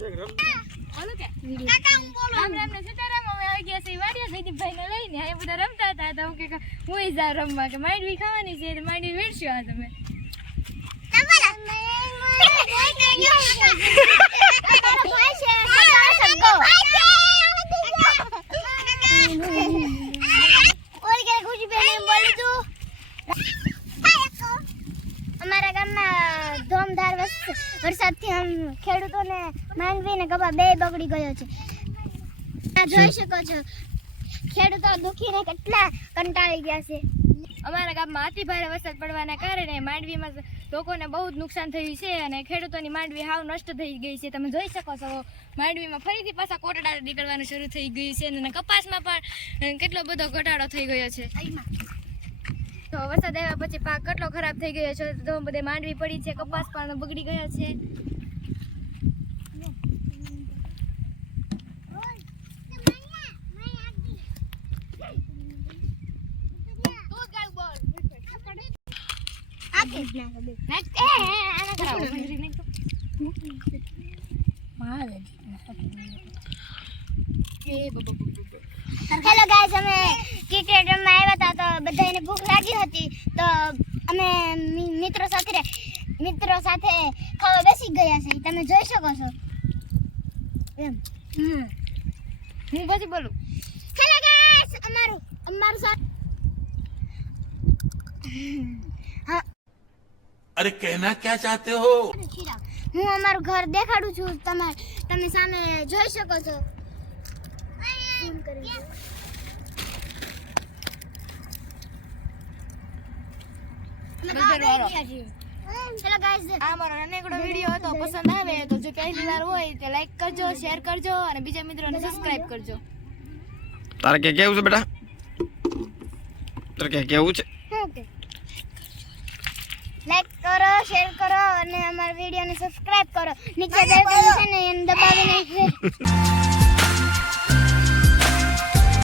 બોલો કે કાકા હું બોલું રામ રામ ને સીતારામ અમે આવી ગયા છે વાડિયા જયદીપ ભાઈ ને લઈને આ બધા રમતા હતા તો હું કે હું જા રમવા કે માંડવી ખાવાની છે તો માંડવી વેડશો આ તમે અમારા ગામમાં ધોમધાર વરસાદથી આમ ખેડૂતોને માંડવી ને કપા બે બગડી ગયો છે. આ જોઈ શકો છો ખેડૂતો દુખીને કેટલા કંટાળી ગયા છે. અમારા ગામમાં અતિ ભારે વરસાદ પડવાના કારણે માંડવીમાં લોકોને બહુ જ નુકસાન થયું છે અને ખેડૂતોની માંડવી હાવ નષ્ટ થઈ ગઈ છે. તમે જોઈ શકો છો માંડવીમાં ફરીથી પાછા કોટડા નીકળવાનું શરૂ થઈ ગયું છે અને કપાસમાં પણ કેટલો બધો ઘટાડો થઈ ગયો છે. તો વરસાદ આવ્યા પછી પાક કેટલો ખરાબ થઈ ગયો છે. તો બધે માંડવી પડી છે, કપાસ પણ બગડી ગયો છે. હેલો ગાઈસ, અમે ક્રિકેટ રમવા આવ્યા હતા તો બધાને ભૂખ લાગી હતી તો અમે મિત્રો સાથે ખાવા બેસી ગયા છે. તમે જોઈ શકો છો એમ. હું પછી બોલું. હેલો ગાઈસ, અમારું સાથ હા. अरे कहना क्या चाहते हो? હું અમારું ઘર દેખાડું છું. તમે સામે જોઈ શકો છો. ચલો ગાઈસ, આ મારો નાનકડો વિડીયો હતો, પસંદ આવે તો જો પહેલી વાર હોય તો લાઈક કરજો, શેર કરજો અને બીજા મિત્રોને સબસ્ક્રાઇબ કરજો. તારે કે કેવું છે બેટા? તારે કે કેવું છે? ઓકે, લાઈક કરો, શેર કરો અને અમારા વિડીયોને સબસ્ક્રાઇબ કરો. નીચે બેલ આઇકન છે ને એને દબાવી નાખજો.